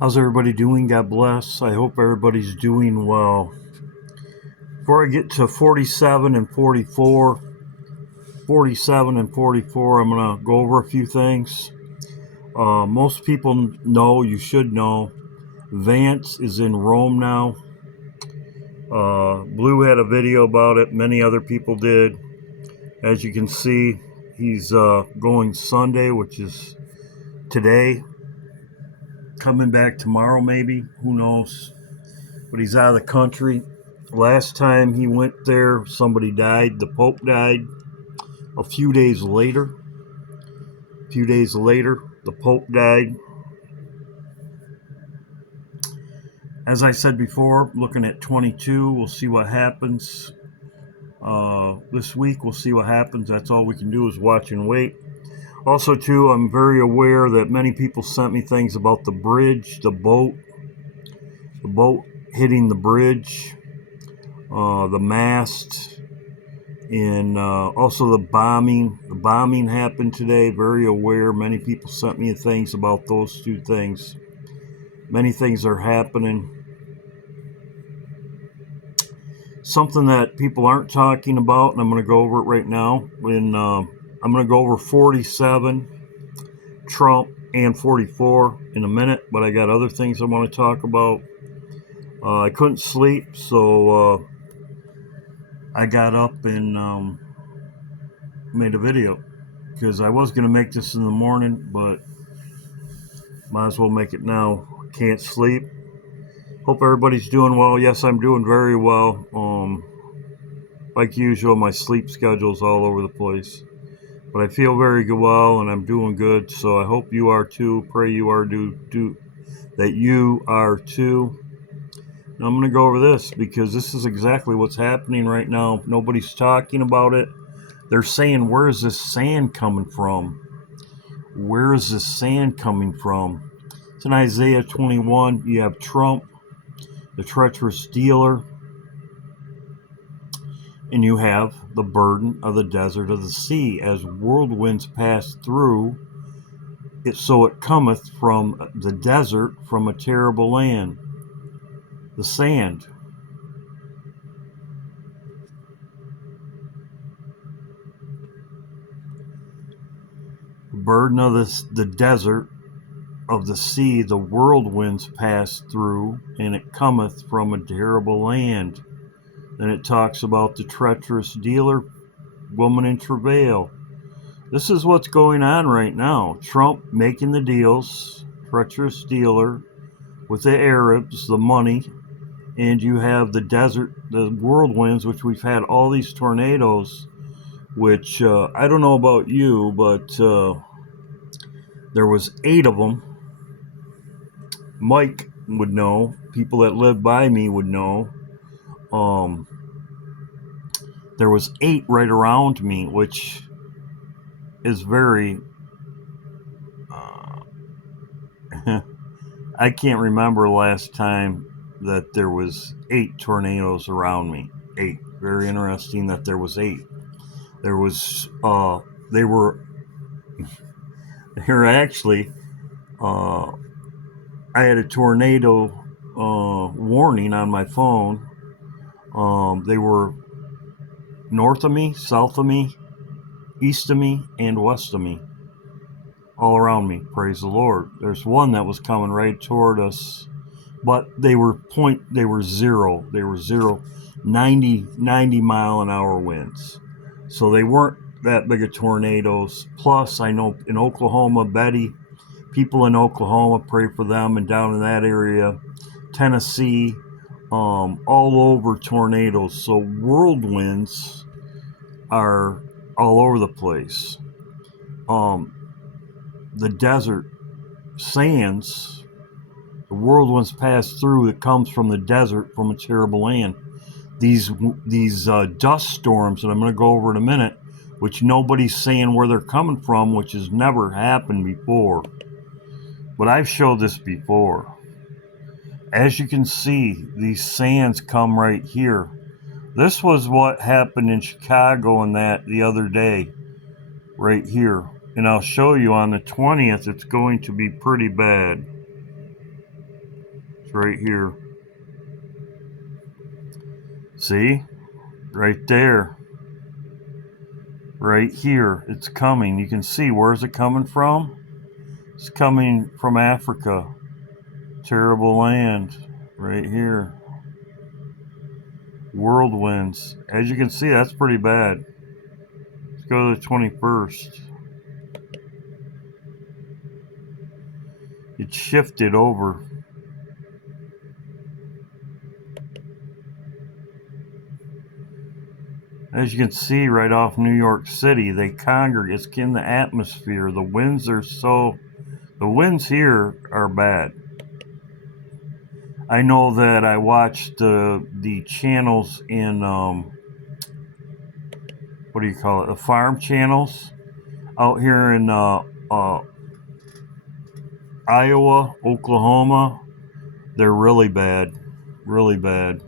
How's everybody doing? God bless. I hope everybody's doing well. Before I get to 47 and 44, 47 and 44, I'm going to go over a few things. Most people know, you should know, Vance is in Rome now. Blue had a video about it. Many other people did. As you can see, he's going Sunday, which is today. Coming back tomorrow, maybe. Who knows? But he's out of the country. Last time he went there, somebody died. The Pope died. A few days later, the Pope died. As I said before, looking at 22, we'll see what happens. This week, we'll see what happens. That's all we can do is watch and wait. Also, too, I'm very aware that many people sent me things about the bridge, the boat hitting the bridge, the mast, and also the bombing. The bombing happened today. Very aware. Many people sent me things about those two things. Many things are happening. Something that people aren't talking about, and I'm going to go over it right now. I'm going to go over 47, Trump, and 44 in a minute, but I got other things I want to talk about. I couldn't sleep, so I got up and made a video because I was going to make this in the morning, but might as well make it now. Can't sleep. Hope everybody's doing well. Yes, I'm doing very well. Like usual, my sleep schedule's all over the place, but I feel very well and I'm doing good. So I hope you are too. Pray you are that you are too. Now I'm going to go over this because this is exactly what's happening right now. Nobody's talking about it. They're saying, where is this sand coming from? Where is this sand coming from? It's in Isaiah 21. You have Trump, the treacherous dealer, and you have the burden of the desert of the sea. As whirlwinds pass through, so it cometh from the desert, from a terrible land. The sand. The burden of the desert of the sea, the whirlwinds pass through, and it cometh from a terrible land. Then it talks about the treacherous dealer, woman in travail. This is what's going on right now. Trump making the deals, treacherous dealer, with the Arabs, the money, and you have the desert, the whirlwinds, which we've had all these tornadoes, which I don't know about you, but there was 8 of them. Mike would know. People that live by me would know. There was 8 right around me, which is very... I can't remember last time that there was 8 tornadoes around me. 8. Very interesting that there was 8. There was... They were actually... I had a tornado warning on my phone. They were north of me, south of me, east of me, and west of me. All around me. Praise the Lord. There's one that was coming right toward us, but they were zero. They were zero, 90 mile an hour winds. So they weren't that big of tornadoes. Plus, I know in Oklahoma, Betty, people in Oklahoma, pray for them, and down in that area, Tennessee, all over tornadoes. So whirlwinds are all over the place. The desert sands, the whirlwinds pass through. It comes from the desert, from a terrible land. These dust storms, and I'm going to go over in a minute, which nobody's saying where they're coming from, which has never happened before. But I've showed this before. As you can see, these sands come right here. This was what happened in Chicago and that the other day, right here. And I'll show you on the 20th, it's going to be pretty bad. right here. See? Right there. Right here. It's coming. You can see, where's it coming from? It's coming from Africa. Terrible land. Right here. Whirlwinds. As you can see, that's pretty bad. Let's go to the 21st. It shifted over. As you can see right off New York City, they congregate. It's in the atmosphere. The winds here are bad. I know that I watched the channels in, what do you call it, the farm channels out here in Iowa, Oklahoma. They're really bad. Really bad.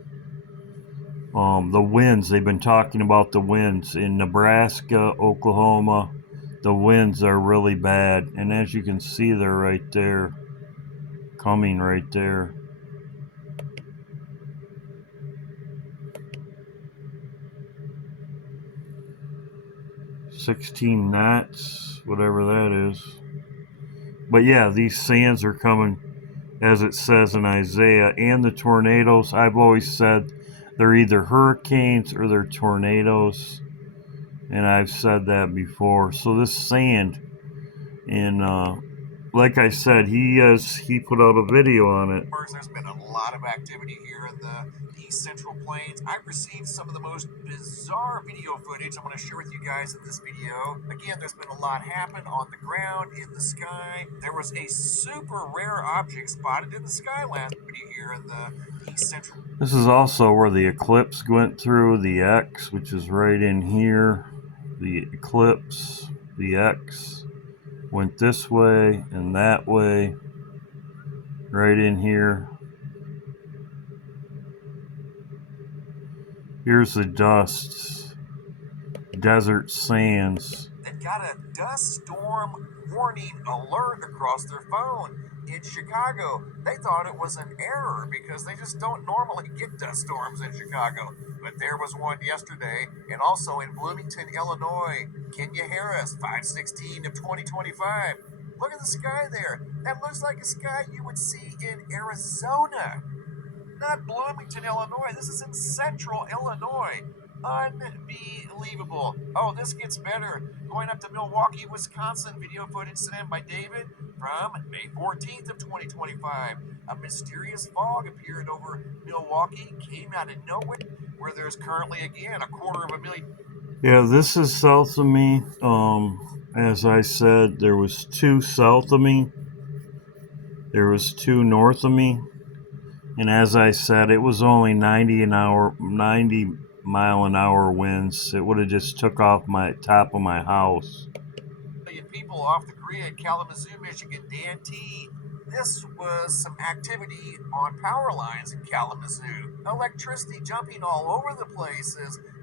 The winds, they've been talking about the winds in Nebraska, Oklahoma. The winds are really bad. And as you can see, they're right there. Coming right there. $16 knots, whatever that is. But yeah, these sands are coming, as it says in Isaiah, and the tornadoes. I've always said they're either hurricanes or they're tornadoes, and I've said that before. So this sand, and like I said, he put out a video on it. There's been a lot of activity here in the East Central Plains. I've received some of the most bizarre video footage I'm going to share with you guys in this video. Again, there's been a lot happen on the ground, in the sky. There was a super rare object spotted in the sky last video here in the East Central. This is also where the eclipse went through, the X, which is right in here. The eclipse, the X, went this way and that way, right in here. Here's the dust, desert sands. That got a dust storm warning alert across their phone in Chicago. They thought it was an error because they just don't normally get dust storms in Chicago. But there was one yesterday, and also in Bloomington, Illinois. Kenya Harris, 5/16 of 2025. Look at the sky there. That looks like a sky you would see in Arizona. Not Bloomington, Illinois. This is in central Illinois. Unbelievable. Oh, this gets better. Going up to Milwaukee, Wisconsin. Video footage sent in by David from May 14th of 2025. A mysterious fog appeared over Milwaukee, came out of nowhere, where there's currently, again, 250,000. Yeah, this is south of me. As I said, there was 2 south of me. There was 2 north of me. And as I said, it was only 90 mile an hour winds. It would have just took off my top of my house. People off the grid, Kalamazoo, Michigan, Dan T. This was some activity on power lines in Kalamazoo. Electricity jumping all over the place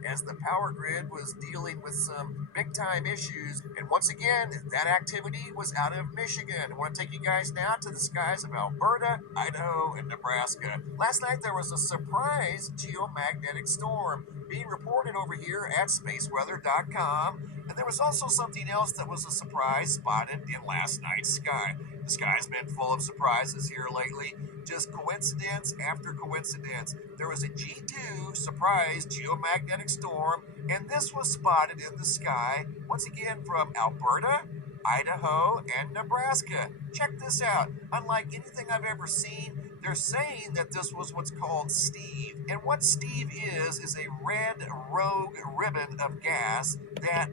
as the power grid was dealing with some big time issues. And once again, that activity was out of Michigan. I want to take you guys now to the skies of Alberta, Idaho, and Nebraska. Last night there was a surprise geomagnetic storm being reported over here at spaceweather.com. And there was also something else that was a surprise spotted in last night's sky. The sky's been full of surprises here lately. Just coincidence after coincidence. There was a G2 surprise geomagnetic storm, and this was spotted in the sky, once again from Alberta, Idaho, and Nebraska. Check this out. Unlike anything I've ever seen, they're saying that this was what's called Steve. And what Steve is a red rogue ribbon of gas that...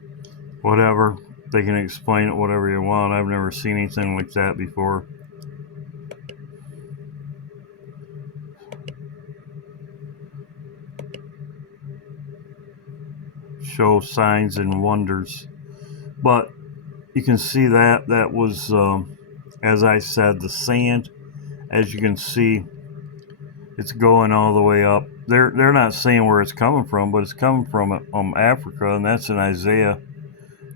Whatever. They can explain it whatever you want. I've never seen anything like that before. Show signs and wonders. But you can see that was, as I said, the sand. As you can see, it's going all the way up. They're not saying where it's coming from, but it's coming from Africa, and that's in Isaiah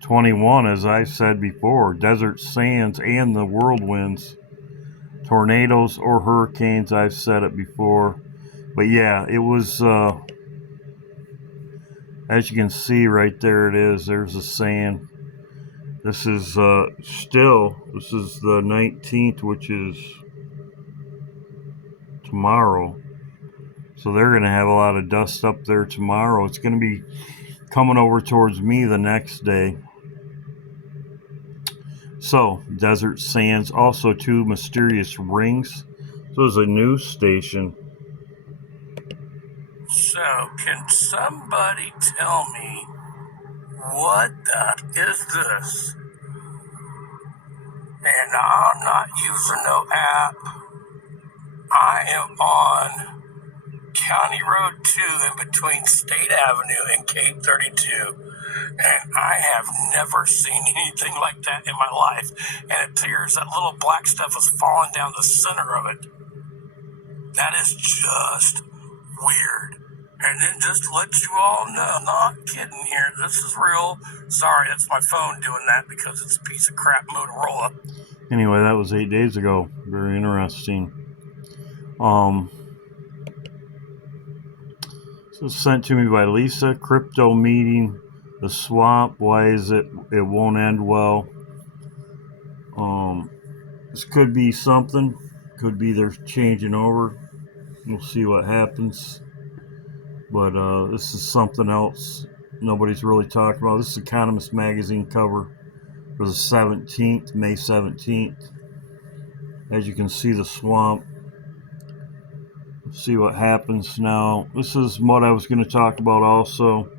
21, as I said before. Desert sands and the whirlwinds tornadoes or hurricanes. I've said it before. But yeah, it was, as you can see right there, it is. There's the sand. This is this is the 19th, which is tomorrow. So they're going to have a lot of dust up there tomorrow. It's going to be coming over towards me the next day. So, desert sands, also two mysterious rings. So there's a news station. So, can somebody tell me what the is this? And I'm not using no app. I am on County Road 2 in between State Avenue and Cape 32. And I have never seen anything like that in my life. And it appears that little black stuff is falling down the center of it. That is just weird. And then just to let you all know, I'm not kidding here. This is real. Sorry, that's my phone doing that because it's a piece of crap Motorola. Anyway, that was 8 days ago. Very interesting. This was sent to me by Lisa. Crypto meeting, the swamp. Why is it won't end well? This could be something. Could be they're changing over. We'll see what happens. But this is something else nobody's really talking about. This is Economist magazine cover for the 17th, May 17th. As you can see, the swamp. Let's see what happens now. This is what I was going to talk about also.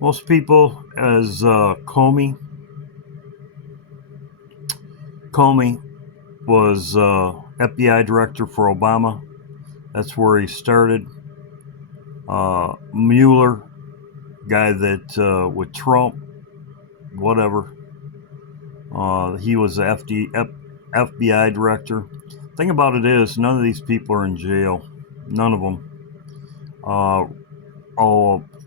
Most people, as Comey was FBI director for Obama. That's where he started. Mueller, guy that with Trump, whatever. He was the FBI director. Thing about it is, none of these people are in jail. None of them.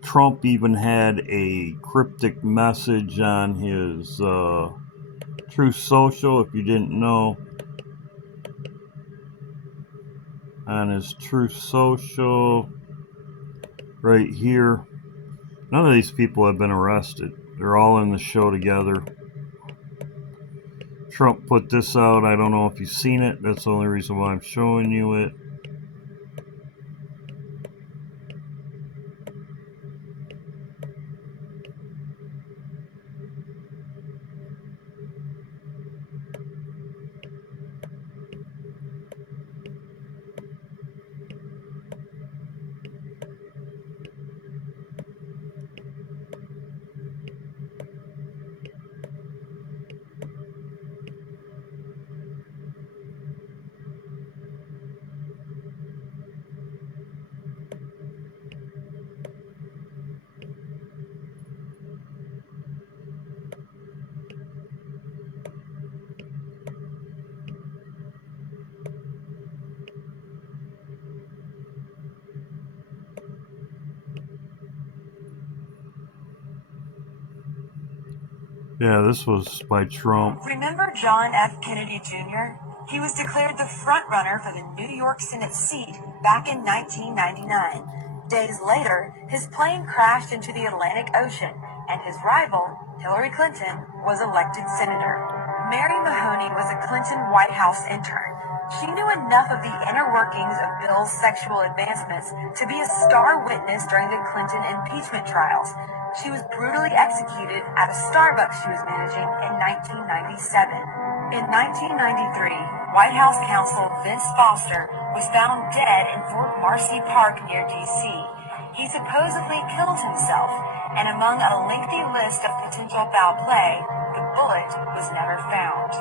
Trump even had a cryptic message on his Truth Social, if you didn't know. On his Truth Social, right here. None of these people have been arrested. They're all in the show together. Trump put this out. I don't know if you've seen it. That's the only reason why I'm showing you it. Yeah, this was by Trump. Remember John F. Kennedy Jr.? He was declared the front-runner for the New York Senate seat back in 1999. Days later, his plane crashed into the Atlantic Ocean, and his rival, Hillary Clinton, was elected senator. Mary Mahoney was a Clinton White House intern. She knew enough of the inner workings of Bill's sexual advancements to be a star witness during the Clinton impeachment trials. She was brutally executed at a Starbucks she was managing in 1997. In 1993, White House counsel Vince Foster was found dead in Fort Marcy Park near D.C. He supposedly killed himself, and among a lengthy list of potential foul play, the bullet was never found.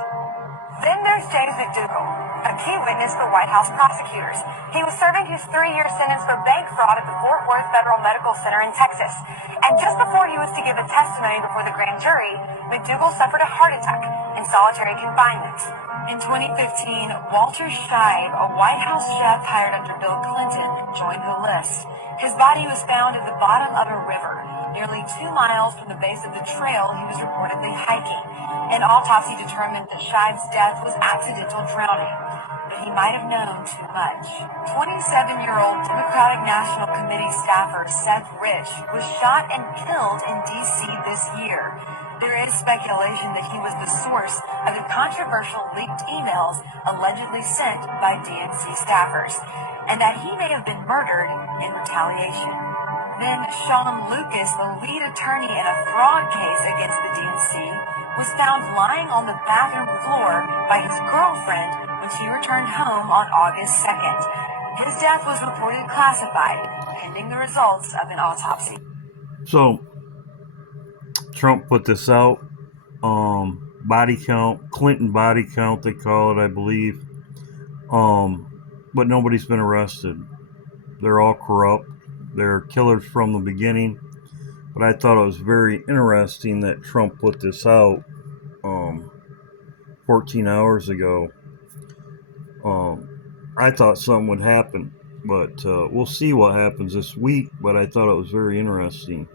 Then there's James McDougal, a key witness for White House prosecutors. He was serving his 3-year sentence for bank fraud at the Fort Worth Federal Medical Center in Texas. And just before he was to give a testimony before the grand jury, McDougal suffered a heart attack in solitary confinement. In 2015, Walter Scheib, a White House chef hired under Bill Clinton, joined the list. His body was found at the bottom of a river. nearly 2 miles from the base of the trail he was reportedly hiking. An autopsy determined that Shive's death was accidental drowning, but he might have known too much. 27-year-old Democratic National Committee staffer Seth Rich was shot and killed in D.C. this year. There is speculation that he was the source of the controversial leaked emails allegedly sent by DNC staffers, and that he may have been murdered in retaliation. Then Sean Lucas, the lead attorney in a fraud case against the DNC, was found lying on the bathroom floor by his girlfriend when she returned home on August 2nd. His death was reported classified, pending the results of an autopsy. So Trump put this out. Body count, Clinton body count, they call it, I believe. But nobody's been arrested. They're all corrupt. They're killers from the beginning. But I thought it was very interesting that Trump put this out 14 hours ago. I thought something would happen, but we'll see what happens this week. But I thought it was very interesting.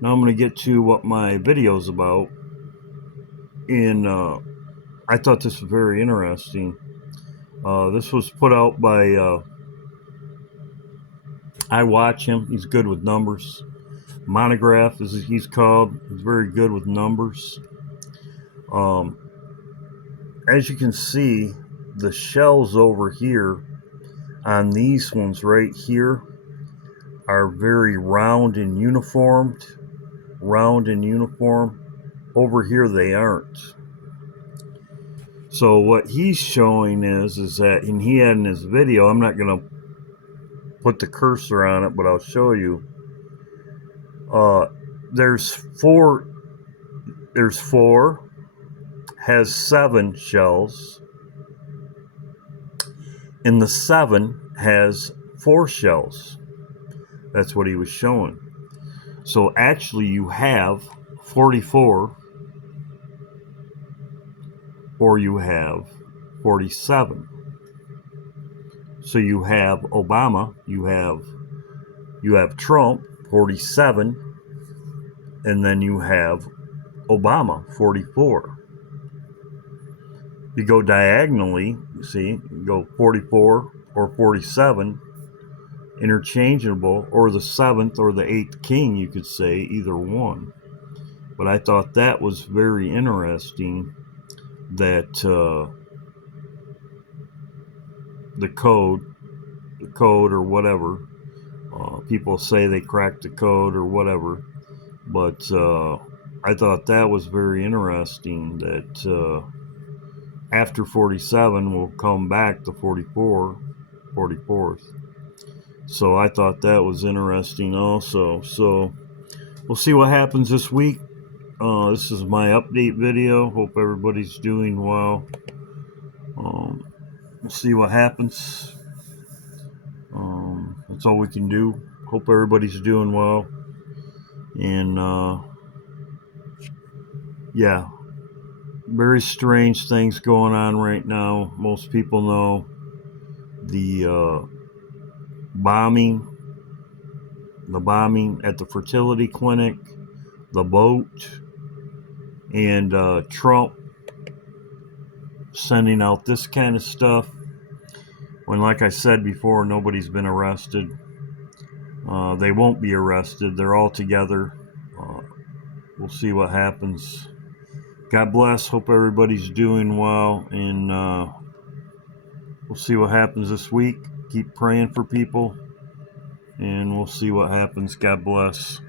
Now I'm going to get to what my video is about. And I thought this was very interesting. This was put out by I watch him. He's good with numbers. Monograph, as he's called. He's very good with numbers. As you can see, the shells over here on these ones right here are very round and uniformed. Round and uniform. Over here they aren't. So what he's showing is that, and he had in his video, I'm not going to put the cursor on it, but I'll show you. There's four, has 7 shells, and the 7 has 4 shells. That's what he was showing. So actually you have 44, or you have 47. So you have Obama, you have Trump, 47, and then you have Obama, 44. You go diagonally, you see, you go 44 or 47, interchangeable, or the 7th or the 8th king, you could say, either one. But I thought that was very interesting, that the code or whatever, people say they cracked the code or whatever, but I thought that was very interesting, that after 47 we'll come back to 44th. So I thought that was interesting also. So we'll see what happens this week. This is my update video. Hope everybody's doing well. We'll see what happens. That's all we can do. Hope everybody's doing well. And yeah, very strange things going on right now. Most people know the bombing at the fertility clinic, the boat, and Trump sending out this kind of stuff when, like I said before, nobody's been arrested. They won't be arrested. They're all together. We'll see what happens. God bless. Hope everybody's doing well, and we'll see what happens this week. Keep praying for people, and we'll see what happens. God bless.